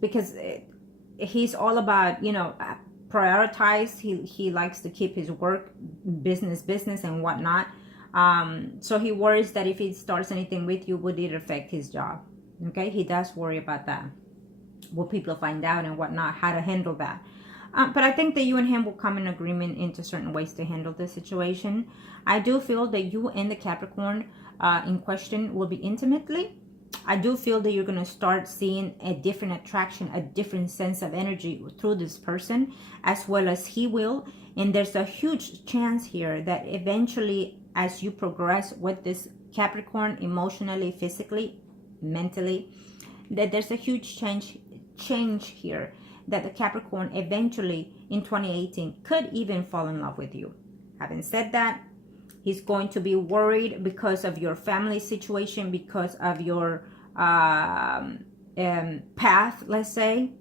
because he's all about, you know, prioritize. He likes to keep his work business and whatnot. So he worries that if he starts anything with you, would it affect his job? Okay, he does worry about that. Will people find out and whatnot, how to handle that? But I think that you and him will come in agreement into certain ways to handle this situation. I do feel that you and the Capricorn in question will be intimately. I do feel that you're going to start seeing a different attraction, a different sense of energy through this person, as well as he will. And there's a huge chance here that eventually, as you progress with this Capricorn, emotionally, physically, mentally, that there's a huge change here, that the Capricorn eventually in 2018 could even fall in love with you. Having said that, he's going to be worried because of your family situation, because of your path, let's say.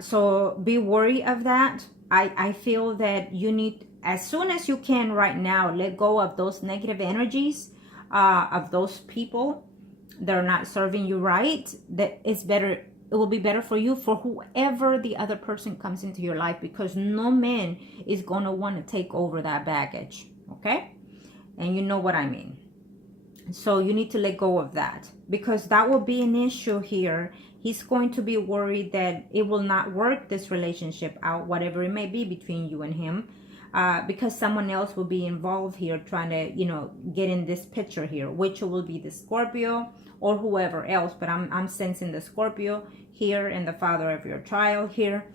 So be worried of that. I feel that you need, as soon as you can right now, let go of those negative energies of those people that are not serving you right. That it's better, it will be better for you, for whoever the other person comes into your life, because no man is going to want to take over that baggage. Okay? And you know what I mean. So you need to let go of that, because that will be an issue here. He's going to be worried that it will not work, this relationship out, whatever it may be between you and him, because someone else will be involved here trying to, you know, get in this picture here, which will be the Scorpio or whoever else. But I'm sensing the Scorpio here and the father of your child here.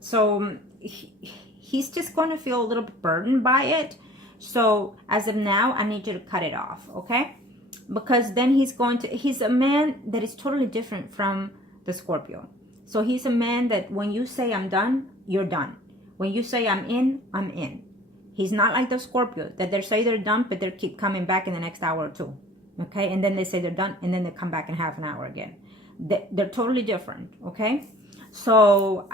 So he's just going to feel a little burdened by it. So as of now, I need you to cut it off, okay? Because then he's a man that is totally different from the Scorpio. So he's a man that when you say I'm done, you're done. When you say I'm in, I'm in. He's not like the Scorpio, that they say they're done, but they keep coming back in the next hour or two, okay? And then they say they're done, and then they come back in half an hour again. They're totally different, okay? So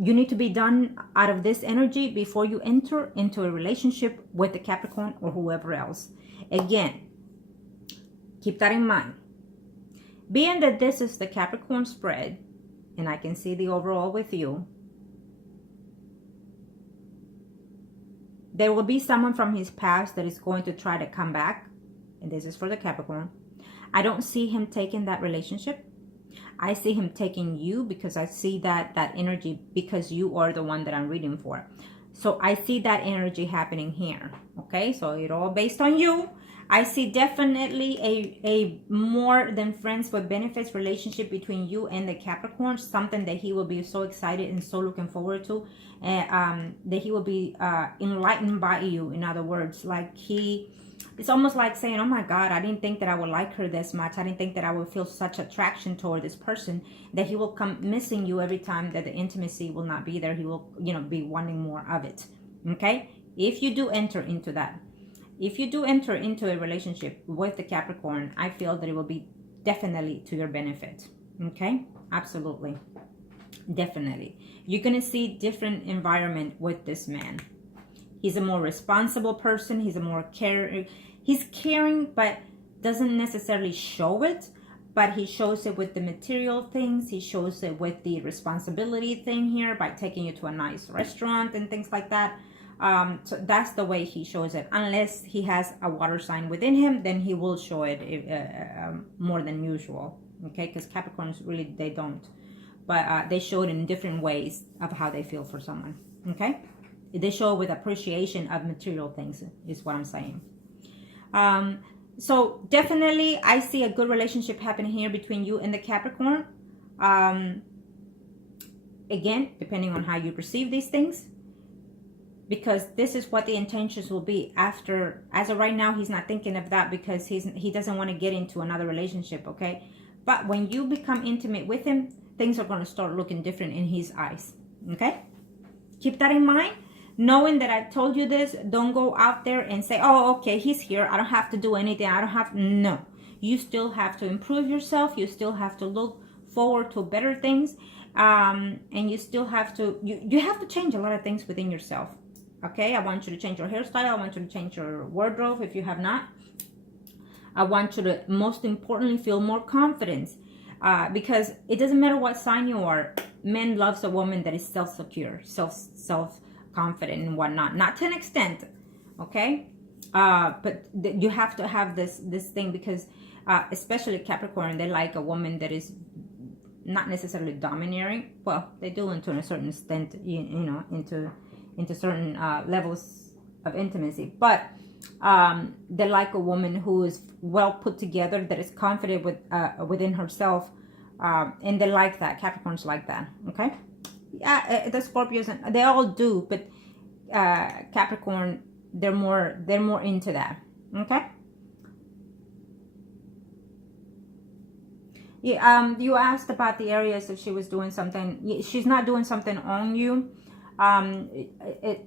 you need to be done out of this energy before you enter into a relationship with the Capricorn or whoever else. Again, keep that in mind. Being that this is the Capricorn spread, and I can see the overall with you, there will be someone from his past that is going to try to come back, and this is for the Capricorn. I don't see him taking that relationship. I see him taking you, because I see that energy, because you are the one that I'm reading for. So I see that energy happening here. Okay, so it all based on you. I see definitely a more than friends with benefits relationship between you and the Capricorn. Something that he will be so excited and so looking forward to. That he will be enlightened by you. In other words, like it's almost like saying, oh my God, I didn't think that I would like her this much. I didn't think that I would feel such attraction toward this person, that he will come missing you every time that the intimacy will not be there. He will, you know, be wanting more of it. Okay? If you do enter into that, if you do enter into a relationship with the Capricorn, I feel that it will be definitely to your benefit. Okay? Absolutely. Definitely. You're going to see different environment with this man. He's a more responsible person. He's a more he's caring, but doesn't necessarily show it. But he shows it with the material things. He shows it with the responsibility thing here by taking you to a nice restaurant and things like that. So that's the way he shows it. Unless he has a water sign within him, then he will show it more than usual. Okay, because Capricorns really, they don't. But they show it in different ways of how they feel for someone. Okay. They show with appreciation of material things, is what I'm saying. So definitely I see a good relationship happening here between you and the Capricorn. Again, depending on how you perceive these things, because this is what the intentions will be after. As of right now, he's not thinking of that, because he doesn't want to get into another relationship, okay? But when you become intimate with him, things are going to start looking different in his eyes, okay? Keep that in mind. Knowing that I've told you this, don't go out there and say, oh, okay, he's here, I don't have to do anything, no. You still have to improve yourself. You still have to look forward to better things. And you still have to, you have to change a lot of things within yourself. Okay, I want you to change your hairstyle. I want you to change your wardrobe if you have not. I want you to, most importantly, feel more confidence. Because it doesn't matter what sign you are. Men loves a woman that is self-secure, self-confident and whatnot. Not to an extent, okay? But you have to have this thing, because especially Capricorn, they like a woman that is not necessarily domineering. Well, they do into a certain extent, you know, into certain levels of intimacy. But they like a woman who is well put together, that is confident within herself, and they like that. Capricorns like that. Okay, yeah, the Scorpios, they all do, but Capricorn, they're more into that. Okay. Yeah. You asked about the areas that she was doing something. She's not doing something on you.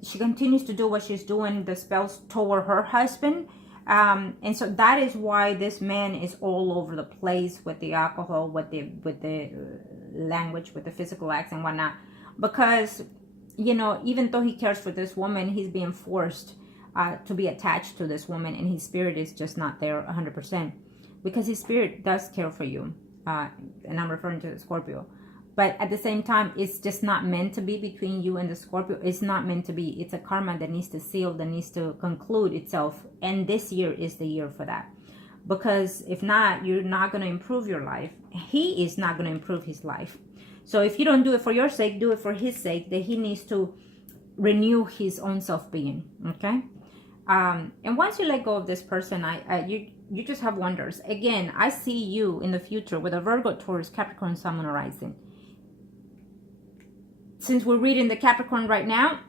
She continues to do what she's doing, the spells toward her husband, and so that is why this man is all over the place with the alcohol, with the language, with the physical acts and whatnot, because, you know, even though he cares for this woman, he's being forced to be attached to this woman, and his spirit is just not there 100%, because his spirit does care for you, and I'm referring to the Scorpio. But at the same time, it's just not meant to be between you and the Scorpio. It's not meant to be. It's a karma that needs to seal, that needs to conclude itself. And this year is the year for that. Because if not, you're not going to improve your life. He is not going to improve his life. So if you don't do it for your sake, do it for his sake, that he needs to renew his own self-being. Okay? And once you let go of this person, you just have wonders. Again, I see you in the future with a Virgo, Taurus, Capricorn, Sun, Moon, Rising. Since we're reading the Capricorn right now,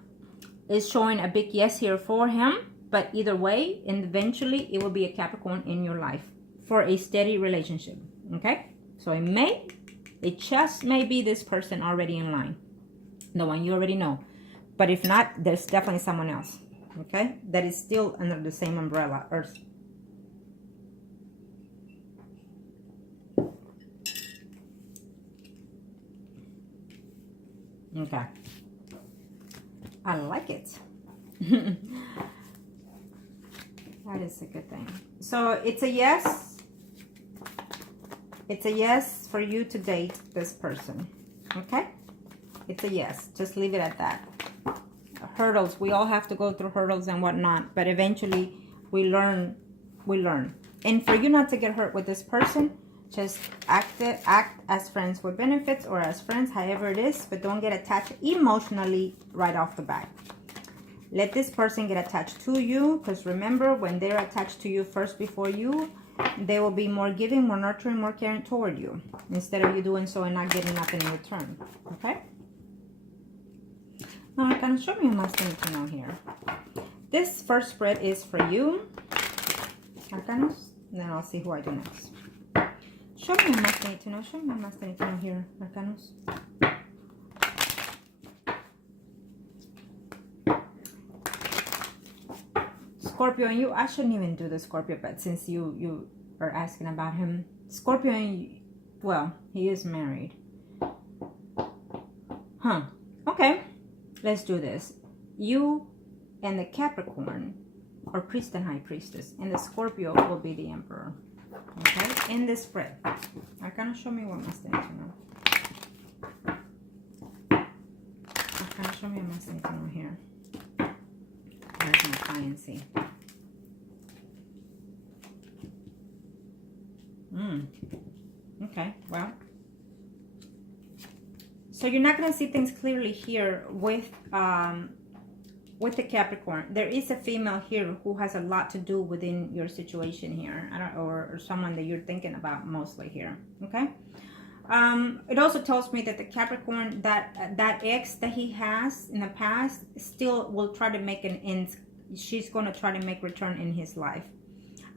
it's showing a big yes here for him. But either way, and eventually it will be a Capricorn in your life for a steady relationship. Okay? So it just may be this person already in line. The one you already know. But if not, there's definitely someone else. Okay? That is still under the same umbrella. Earth. Okay. I like it. That is a good thing. So it's a yes. It's a yes for you to date this person. Okay? It's a yes. Just leave it at that. Hurdles. We all have to go through hurdles and whatnot. But eventually we learn. And for you not to get hurt with this person, just act as friends with benefits, or as friends, however it is, but don't get attached emotionally right off the bat. Let this person get attached to you, because remember, when they're attached to you first before you, they will be more giving, more nurturing, more caring toward you, instead of you doing so and not getting nothing in return. Okay? Now, kind of show me what I need to know here. This first spread is for you, Arcanos, and then I'll see who I do next. Show me what I need to know. Show me what I need to know here, Arcanos. Scorpio, and you, I shouldn't even do the Scorpio, but since you are asking about him. Scorpio, and you, well, he is married. Huh. Okay. Let's do this. You and the Capricorn, or priest and high priestess, and the Scorpio will be the emperor. Okay, in this spread. Arcana, show me what must I need to know. Arcana, show me what must I need to know here. There's my cliency. Okay, well. So you're not going to see things clearly here with the Capricorn. There is a female here who has a lot to do within your situation here, or someone that you're thinking about mostly here. Okay. It also tells me that the Capricorn, that ex that he has in the past, still will try to make an end. She's going to try to make return in his life.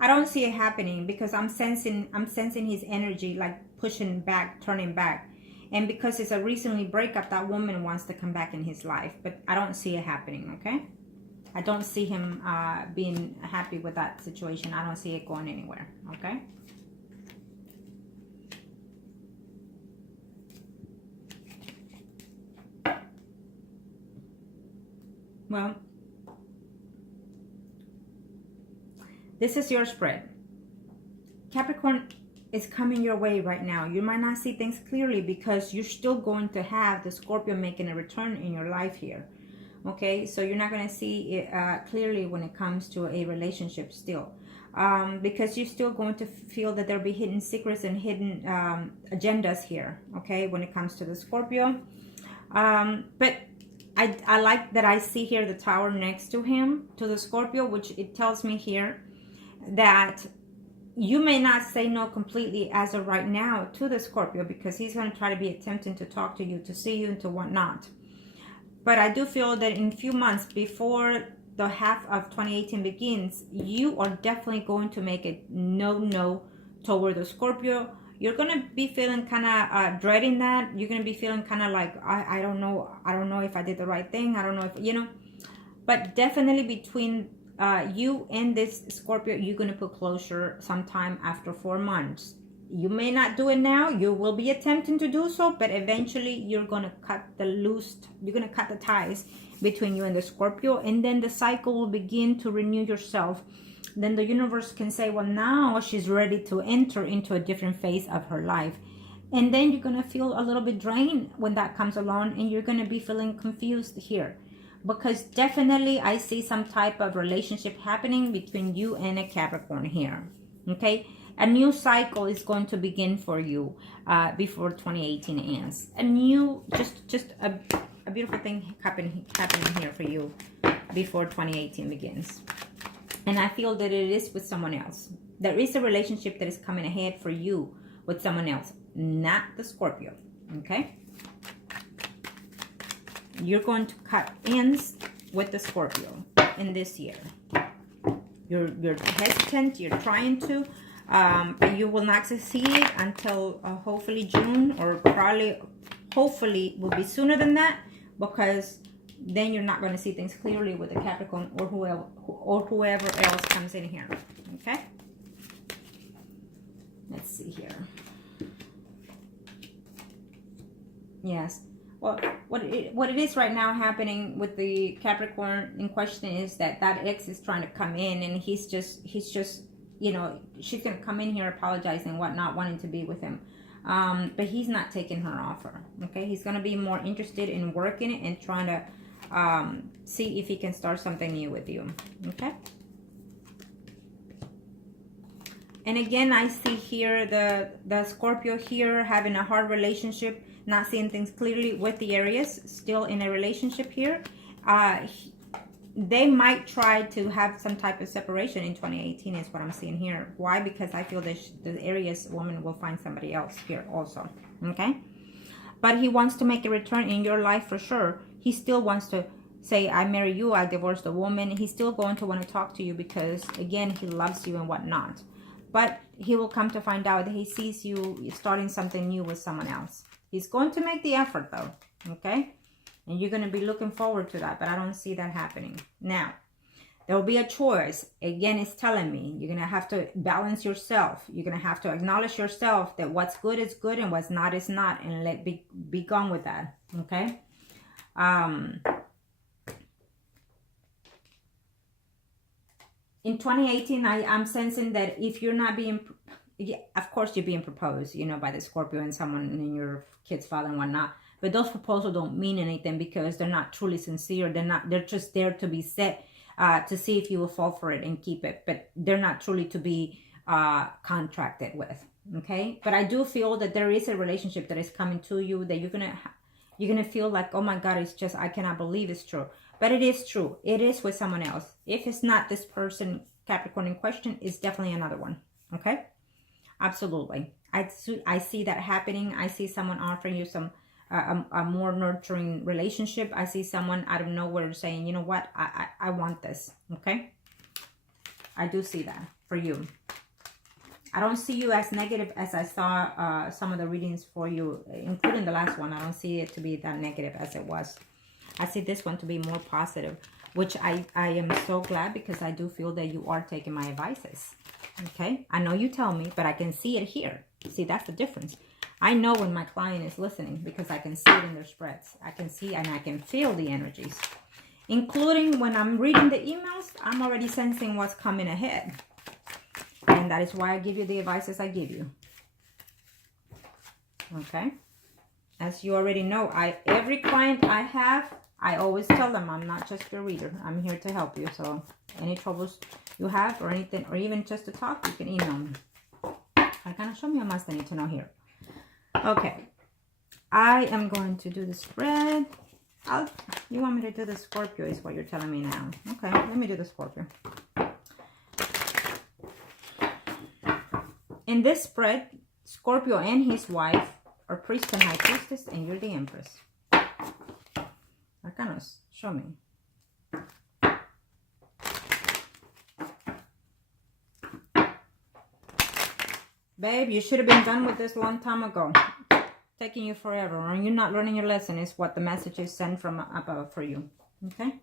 I don't see it happening because I'm sensing his energy like pushing back, turning back. And because it's a recently breakup, that woman wants to come back in his life. But I don't see it happening, okay? I don't see him being happy with that situation. I don't see it going anywhere, okay? Well, this is your spread. Capricorn, is coming your way right now. You might not see things clearly because you're still going to have the Scorpio making a return in your life here. Okay, so you're not going to see it clearly when it comes to a relationship still. Because you're still going to feel that there'll be hidden secrets and hidden agendas here, okay, when it comes to the Scorpio. But I like that I see here the Tower next to him, to the Scorpio, which it tells me here that you may not say no completely as of right now to the Scorpio, because he's going to try to be attempting to talk to you, to see you, and to whatnot. But I do feel that in a few months before the half of 2018 begins, you are definitely going to make a no toward the Scorpio. You're going to be feeling kind of dreading that. You're going to be feeling kind of like, I don't know if I did the right thing. I don't know if, you know. But definitely between you and this Scorpio, you're going to put closure sometime after 4 months. You may not do it now. You will be attempting to do so, but eventually you're going to cut the ties between you and the Scorpio, and then the cycle will begin to renew yourself. Then the universe can say, well, now she's ready to enter into a different phase of her life. And then you're going to feel a little bit drained when that comes along, and you're going to be feeling confused here. Because definitely I see some type of relationship happening between you and a Capricorn here. Okay? A new cycle is going to begin for you before 2018 ends. A new, just a beautiful thing happening here for you before 2018 begins. And I feel that it is with someone else. There is a relationship that is coming ahead for you with someone else, not the Scorpio. Okay? You're going to cut ends with the Scorpio in this year. You're hesitant, you're trying to, but you will not succeed until hopefully June, or probably, hopefully will be sooner than that, because then you're not going to see things clearly with the Capricorn or whoever else comes in here. Okay? Let's see here. Yes. Well, what it is right now happening with the Capricorn in question is that ex is trying to come in, and he's just, you know, she's going to come in here apologizing and whatnot, wanting to be with him. But he's not taking her offer. Okay? He's going to be more interested in working it and trying to see if he can start something new with you. Okay? And again, I see here the Scorpio here having a hard relationship, not seeing things clearly with the Aries, still in a relationship here. They might try to have some type of separation in 2018 is what I'm seeing here. Why? Because I feel that the Aries woman will find somebody else here also. Okay? But he wants to make a return in your life for sure. He still wants to say, I marry you, I divorce the woman. He's still going to want to talk to you because, again, he loves you and whatnot. But he will come to find out that he sees you starting something new with someone else. He's going to make the effort, though. Okay? And you're going to be looking forward to that. But I don't see that happening. Now, there will be a choice. Again, it's telling me you're going to have to balance yourself. You're going to have to acknowledge yourself that what's good is good and what's not is not. And let be gone with that. Okay? In 2018, I'm sensing that if you're not being... Yeah, of course, you're being proposed, you know, by the Scorpio and someone and your kid's father and whatnot. But those proposals don't mean anything because they're not truly sincere. They're just there to be set to see if you will fall for it and keep it. But they're not truly to be contracted with. Okay. But I do feel that there is a relationship that is coming to you that you're gonna feel like, oh my God, it's just, I cannot believe it's true. But it is true. It is with someone else. If it's not this person, Capricorn in question, it's definitely another one. Okay. Absolutely. I see that happening. I see someone offering you some a more nurturing relationship. I see someone out of nowhere saying, you know what, I want this. Okay? I do see that for you. I don't see you as negative as I saw some of the readings for you, including the last one. I don't see it to be that negative as it was. I see this one to be more positive, which I am so glad because I do feel that you are taking my advices. Okay? I know you tell me, but I can see it here. See, that's the difference. I know when my client is listening because I can see it in their spreads. I can see and I can feel the energies. Including when I'm reading the emails, I'm already sensing what's coming ahead. And that is why I give you the advices I give you. Okay. As you already know, every client I have, I always tell them I'm not just your reader. I'm here to help you. So any troubles you have or anything, or even just to talk, you can email me. I kind of show me a must I need to know here. Okay. I am going to do the spread. You want me to do the Scorpio is what you're telling me now. Okay, let me do the Scorpio. In this spread, Scorpio and his wife are priest and high priestess, and you're the empress. Arcanos, show me. Babe, you should have been done with this a long time ago. Taking you forever, or you're not learning your lesson is what the message is sent from above for you. Okay?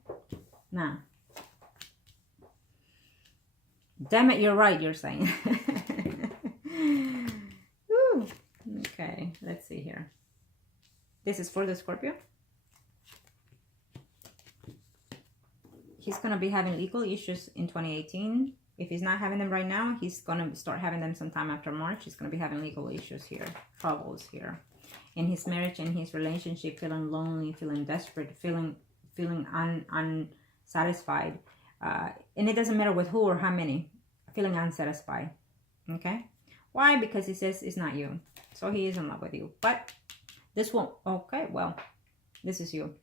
Now. Damn it, you're right, you're saying. Woo. Okay, let's see here. This is for the Scorpio. He's going to be having legal issues in 2018. If he's not having them right now, he's going to start having them sometime after March. He's going to be having legal issues here, troubles here. In his marriage and his relationship, feeling lonely, feeling desperate, feeling unsatisfied. And it doesn't matter with who or how many. Feeling unsatisfied. Okay? Why? Because he says it's not you. So he is in love with you. But this won't. Okay, well, this is you.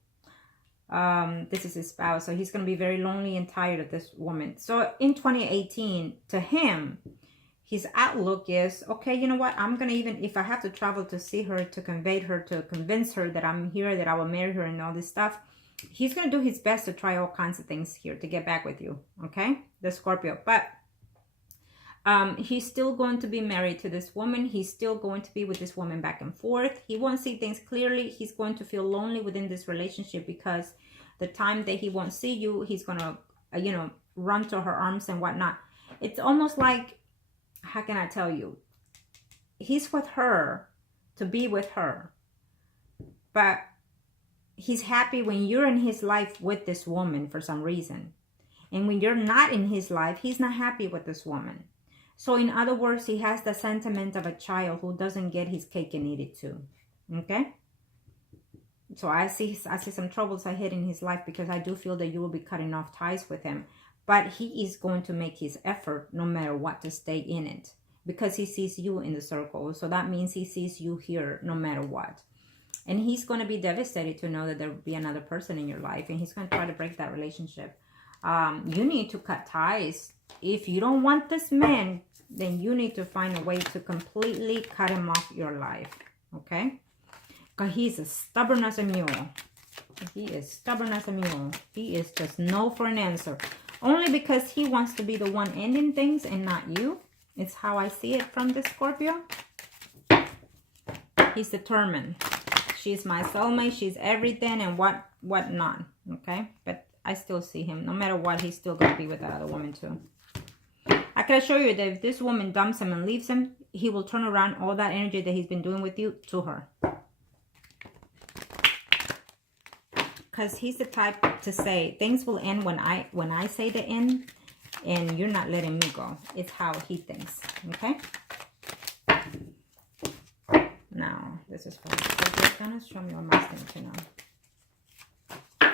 This is his spouse. So he's going to be very lonely and tired of this woman. So in 2018, to him, his outlook is, okay, you know what? I'm going to, even if I have to travel to see her, to convey her, to convince her that I'm here, that I will marry her and all this stuff, he's going to do his best to try all kinds of things here to get back with you. Okay? The Scorpio. But he's still going to be married to this woman. He's still going to be with this woman back and forth. He won't see things clearly. He's going to feel lonely within this relationship because the time that he won't see you, he's going to, run to her arms and whatnot. It's almost like, how can I tell you? He's with her to be with her. But he's happy when you're in his life with this woman for some reason. And when you're not in his life, he's not happy with this woman. So in other words, he has the sentiment of a child who doesn't get his cake and eat it too. Okay? So I see some troubles ahead in his life because I do feel that you will be cutting off ties with him. But he is going to make his effort no matter what to stay in it. Because he sees you in the circle. So that means he sees you here no matter what. And he's going to be devastated to know that there will be another person in your life. And he's going to try to break that relationship. You need to cut ties. If you don't want this man, then you need to find a way to completely cut him off your life. Okay? Because he's as stubborn as a mule. He is stubborn as a mule. He is just no for an answer. Only because he wants to be the one ending things and not you. It's how I see it from this Scorpio. He's determined. She's my soulmate. She's everything and what not. Okay? But I still see him. No matter what, he's still going to be with that other woman too. I can assure you that if this woman dumps him and leaves him, he will turn around all that energy that he's been doing with you to her. Because he's the type to say, things will end when I say the end, and you're not letting me go. It's how he thinks. Okay? Now, this is for Scorpio. Show me what my thing to know.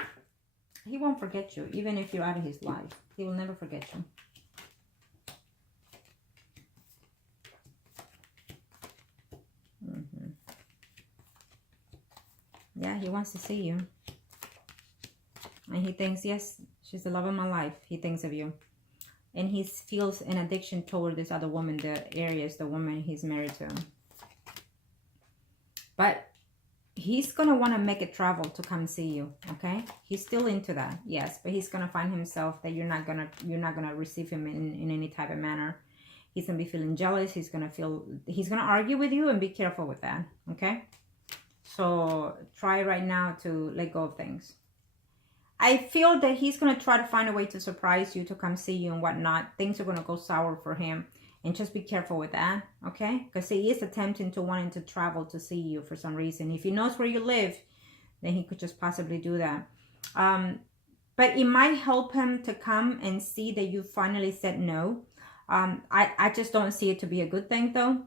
He won't forget you, even if you're out of his life. He will never forget you. Yeah, he wants to see you. And he thinks, yes, she's the love of my life. He thinks of you. And he feels an addiction toward this other woman, the woman he's married to. But he's going to want to make a travel to come see you, okay? He's still into that, yes. But he's going to find himself that you're not going to receive him in any type of manner. He's going to be feeling jealous. He's going to argue with you, and be careful with that, okay? So try right now to let go of things. I feel that he's going to try to find a way to surprise you, to come see you and whatnot. Things are going to go sour for him. And just be careful with that, okay? Because he is attempting to wanting to travel to see you for some reason. If he knows where you live, then he could just possibly do that. But it might help him to come and see that you finally said no. I just don't see it to be a good thing, though.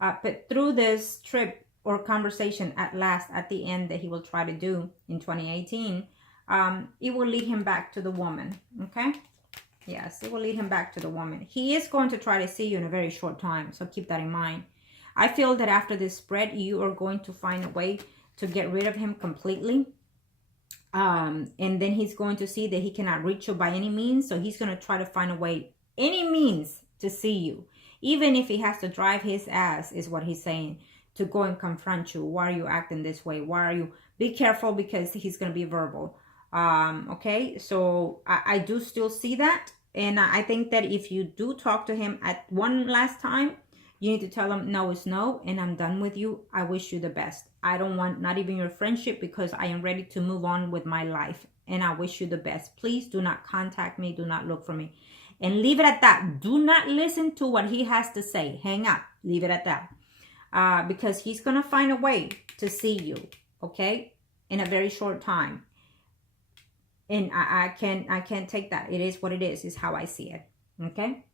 But through this trip, or conversation at last, at the end, that he will try to do in 2018, it will lead him back to the woman, okay? Yes, it will lead him back to the woman. He is going to try to see you in a very short time, so keep that in mind. I feel that after this spread, you are going to find a way to get rid of him completely. And then he's going to see that he cannot reach you by any means, so he's going to try to find a way, any means, to see you. Even if he has to drive his ass, is what he's saying, to go and confront you. Why are you acting this way? Why are you... Be careful, because he's going to be verbal. Okay, so I do still see that. And I think that if you do talk to him at one last time, you need to tell him no is no, and I'm done with you. I wish you the best. I don't want not even your friendship, because I am ready to move on with my life, and I wish you the best. Please do not contact me. Do not look for me. And leave it at that. Do not listen to what he has to say. Hang up. Leave it at that. Because he's going to find a way to see you, okay, in a very short time. And I can't take that. It is what it is how I see it, okay?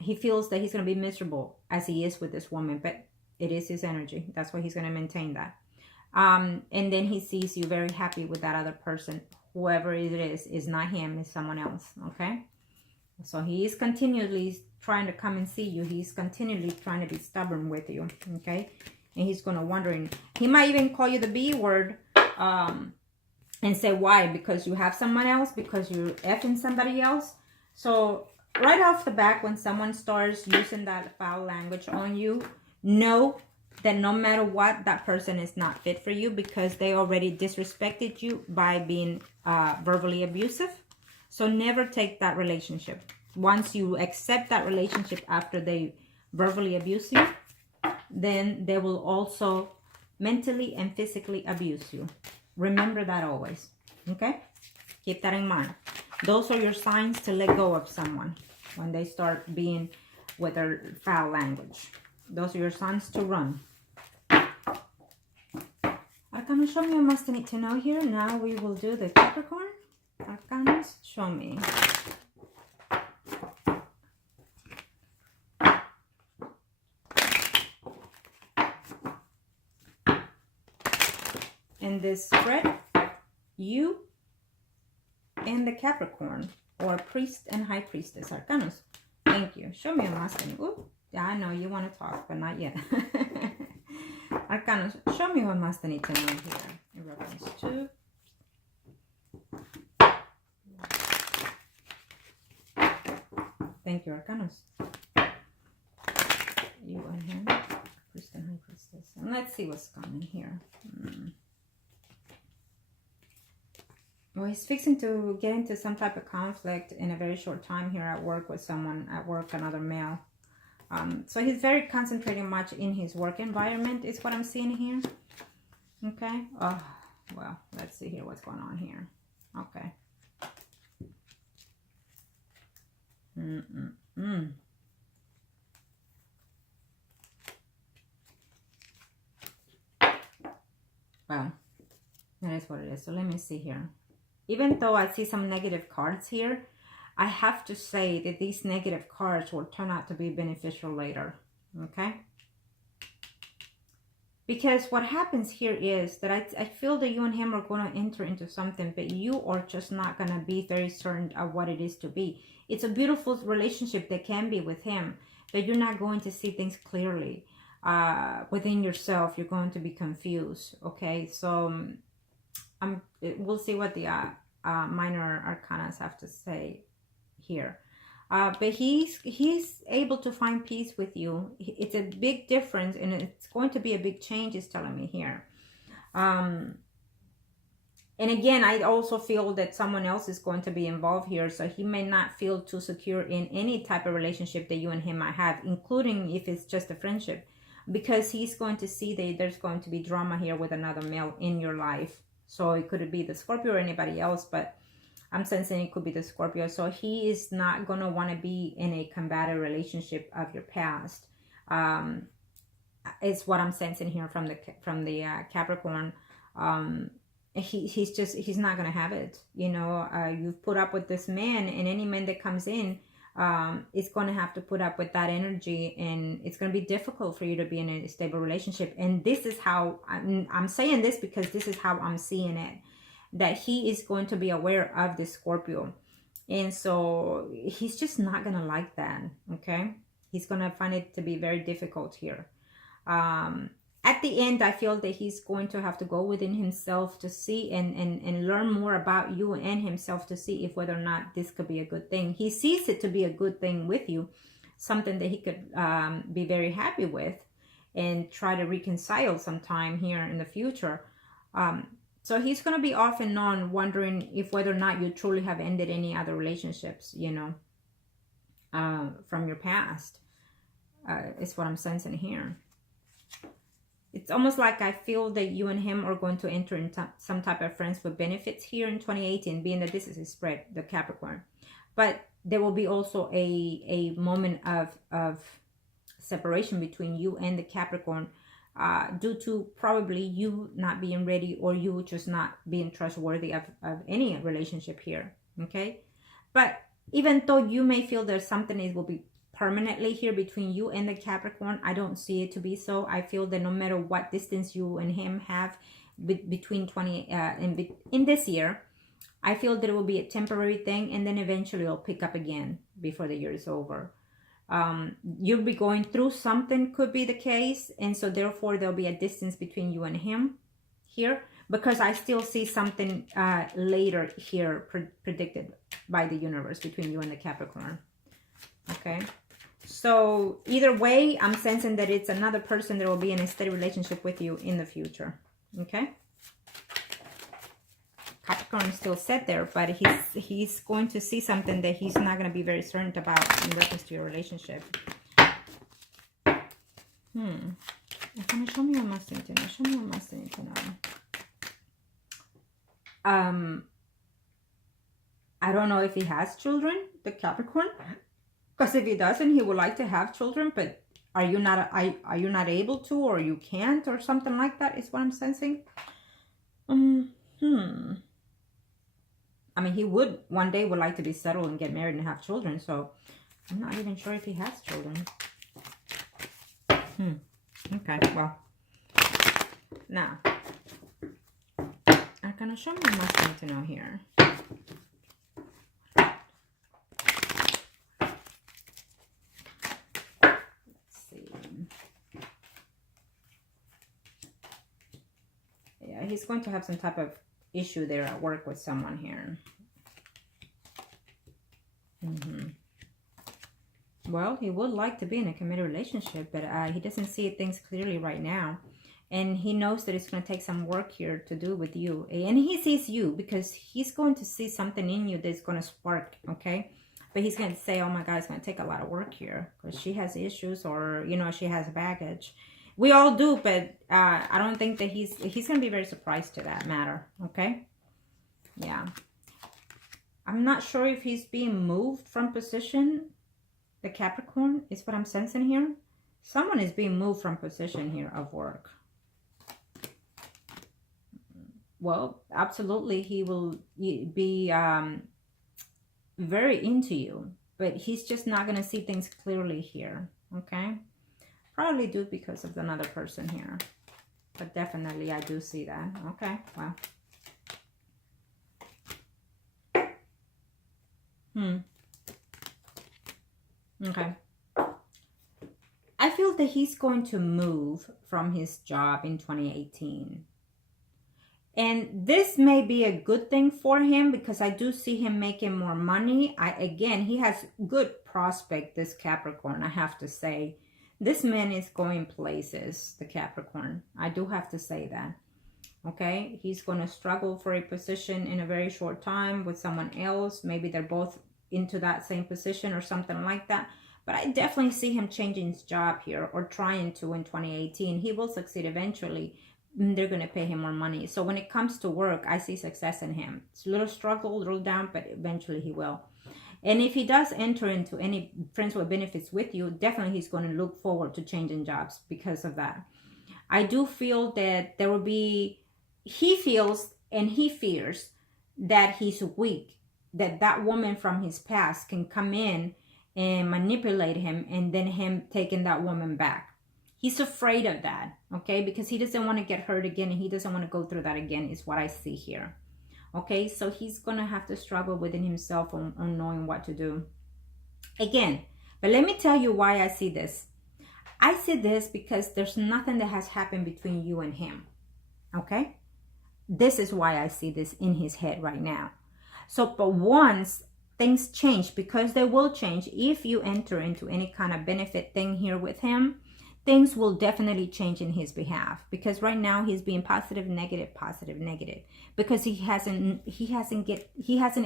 He feels that he's going to be miserable as he is with this woman, but it is his energy. That's why he's going to maintain that. And then he sees you very happy with that other person. Whoever it is not him, it's someone else, okay? So he is continually trying to come and see you. He's continually trying to be stubborn with you, okay? And he's going to wondering. He might even call you the B word, and say why, because you have someone else, because you're effing somebody else. So right off the back, when someone starts using that foul language on you, know that no matter what, that person is not fit for you, because they already disrespected you by being verbally abusive. So never take that relationship. Once you accept that relationship after they verbally abuse you, then they will also mentally and physically abuse you. Remember that always, okay? Keep that in mind. Those are your signs to let go of someone when they start being with their foul language. Those are your signs to run. Arcana, show me what must I need to know here. Now we will do the Capricorn. Arcanas, show me. In this spread, you and the Capricorn, or priest and high priestess, Arcanos. Thank you. Show me a masculine. Ooh, yeah, I know you want to talk, but not yet. Arcanos, show me what must I need to know here in reference to. Thank you, Arcanos. You and him, priest and high priestess. And let's see what's coming here. Well, he's fixing to get into some type of conflict in a very short time here at work with someone at work, another male. So he's very concentrating much in his work environment, is what I'm seeing here. Okay. Oh, well, let's see here what's going on here. Okay. Well, that is what it is. So let me see here. Even though I see some negative cards here, I have to say that these negative cards will turn out to be beneficial later. Okay? Because what happens here is that I feel that you and him are going to enter into something, but you are just not going to be very certain of what it is to be. It's a beautiful relationship that can be with him, but you're not going to see things clearly. Within yourself, you're going to be confused. Okay? So we'll see what the minor arcanas have to say here. But he's able to find peace with you. It's a big difference, and it's going to be a big change, is telling me here. And again, I also feel that someone else is going to be involved here, so he may not feel too secure in any type of relationship that you and him might have, including if it's just a friendship, because he's going to see that there's going to be drama here with another male in your life. So it could be the Scorpio or anybody else, but I'm sensing it could be the Scorpio. So he is not going to want to be in a combative relationship of your past. Is what I'm sensing here from the Capricorn. He's not going to have it. You know, you've put up with this man, and any man that comes in is going to have to put up with that energy, and it's going to be difficult for you to be in a stable relationship. And this is how I'm saying this, because this is how I'm seeing it, that he is going to be aware of the Scorpio. And so he's just not going to like that. Okay. He's going to find it to be very difficult here. At the end, I feel that he's going to have to go within himself to see and learn more about you and himself to see if whether or not this could be a good thing. He sees it to be a good thing with you, something that he could be very happy with and try to reconcile sometime here in the future. So he's going to be off and on wondering if whether or not you truly have ended any other relationships, you know, from your past. Is what I'm sensing here. It's almost like I feel that you and him are going to enter into some type of friends with benefits here in 2018, being that this is a spread, the Capricorn. But there will be also a moment of separation between you and the Capricorn, due to probably you not being ready, or you just not being trustworthy of any relationship here. Okay. But even though you may feel there's something that will be permanently here between you and the Capricorn, I don't see it to be so. I feel that no matter what distance you and him have between in this year, I feel that it will be a temporary thing, and then eventually it'll pick up again before the year is over. You'll be going through something, could be the case, and so therefore there'll be a distance between you and him here, because I still see something later here predicted by the universe between you and the Capricorn. Okay. So either way, I'm sensing that it's another person that will be in a steady relationship with you in the future. Okay. Capricorn is still set there, but he's going to see something that he's not going to be very certain about in reference to your relationship. Show me what must need to know. Show me what must need to know. I don't know if he has children, the Capricorn. Because if he doesn't, he would like to have children, but are you not able to, or you can't, or something like that is what I'm sensing. I mean, he would one day would like to be settled and get married and have children, so I'm not even sure if he has children. Okay, well, now I'm gonna show me what I need to know here. He's going to have some type of issue there at work with someone here. Well, he would like to be in a committed relationship, but he doesn't see things clearly right now. And he knows that it's going to take some work here to do with you. And he sees you because he's going to see something in you that's going to spark, okay? But he's going to say, oh my God, it's going to take a lot of work here because she has issues, or, you know, she has baggage. We all do, but I don't think that he's going to be very surprised to that matter, okay? Yeah. I'm not sure if he's being moved from position. The Capricorn is what I'm sensing here. Someone is being moved from position here of work. Well, absolutely, he will be very into you, but he's just not going to see things clearly here, okay? Probably do because of another person here. But definitely I do see that. Okay, well. Okay. I feel that he's going to move from his job in 2018. And this may be a good thing for him because I do see him making more money. Again, he has good prospect, this Capricorn, I have to say. This man is going places, the Capricorn. I do have to say that. Okay? He's going to struggle for a position in a very short time with someone else. Maybe they're both into that same position or something like that. But I definitely see him changing his job here, or trying to in 2018. He will succeed eventually. They're going to pay him more money. So when it comes to work, I see success in him. It's a little struggle, a little down, but eventually he will. And if he does enter into any friends with benefits with you, definitely he's going to look forward to changing jobs because of that. I do feel that there will be, he feels and he fears that he's weak, that woman from his past can come in and manipulate him, and then him taking that woman back. He's afraid of that, okay? Because he doesn't want to get hurt again, and he doesn't want to go through that again, is what I see here. Okay, so he's going to have to struggle within himself on knowing what to do. Again, but let me tell you why I see this. I see this because there's nothing that has happened between you and him. Okay? This is why I see this in his head right now. So, but once things change, because they will change, if you enter into any kind of benefit thing here with him, things will definitely change in his behalf. Because right now he's being positive, negative, because he hasn't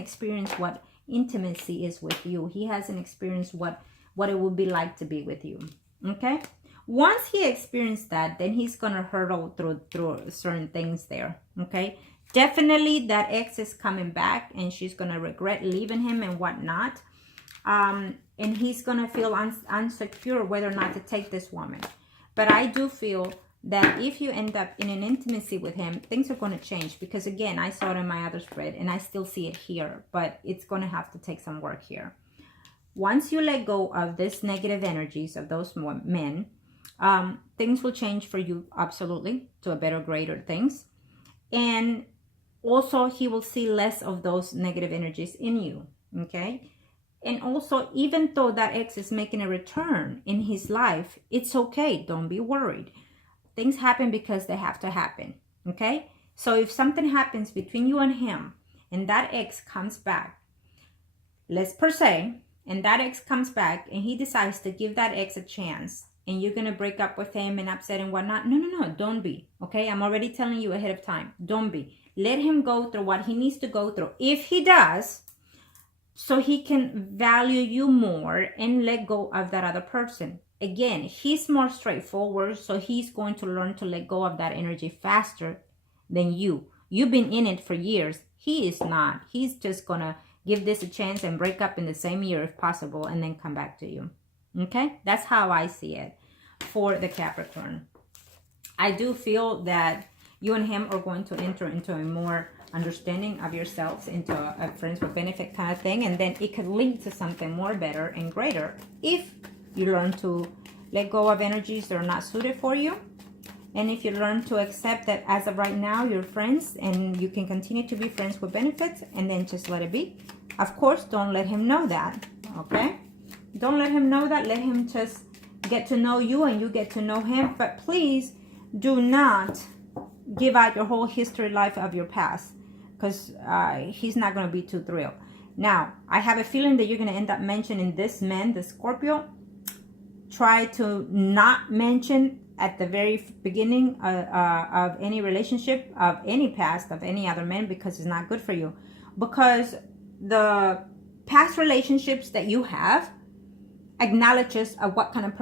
experienced what intimacy is with you. He hasn't experienced what it would be like to be with you. Okay, once he experienced that, then he's gonna hurdle through certain things there. Okay, definitely that ex is coming back, and she's gonna regret leaving him and whatnot. And he's gonna feel unsecure whether or not to take this woman. But I do feel that if you end up in an intimacy with him, things are going to change. Because again, I saw it in my other spread, and I still see it here, but it's going to have to take some work here. Once you let go of this negative energies of those men, things will change for you, absolutely, to a better, greater things. And also, he will see less of those negative energies in you, okay? And also, even though that ex is making a return in his life, it's okay. Don't be worried. Things happen because they have to happen, okay? So if something happens between you and him, and that ex comes back, let's per se, and that ex comes back, and he decides to give that ex a chance, and you're going to break up with him and upset and whatnot, no, don't be, okay? I'm already telling you ahead of time. Don't be. Let him go through what he needs to go through. If he does, so he can value you more and let go of that other person. Again, he's more straightforward, so he's going to learn to let go of that energy faster than you. You've been in it for years. He is not. He's just going to give this a chance and break up in the same year if possible, and then come back to you. Okay? That's how I see it for the Capricorn. I do feel that you and him are going to enter into a more understanding of yourselves, into a friends with benefit kind of thing, and then it could lead to something more better and greater if you learn to let go of energies that are not suited for you, and if you learn to accept that as of right now you're friends and you can continue to be friends with benefits, and then just let it be. Of course, don't let him know that, okay? Don't let him know that. Let him just get to know you and you get to know him, but please do not give out your whole history life of your past, because he's not going to be too thrilled. Now, I have a feeling that you're going to end up mentioning this man, the Scorpio. Try to not mention at the very beginning of any relationship, of any past, of any other man, because it's not good for you. Because the past relationships that you have acknowledges of what kind of person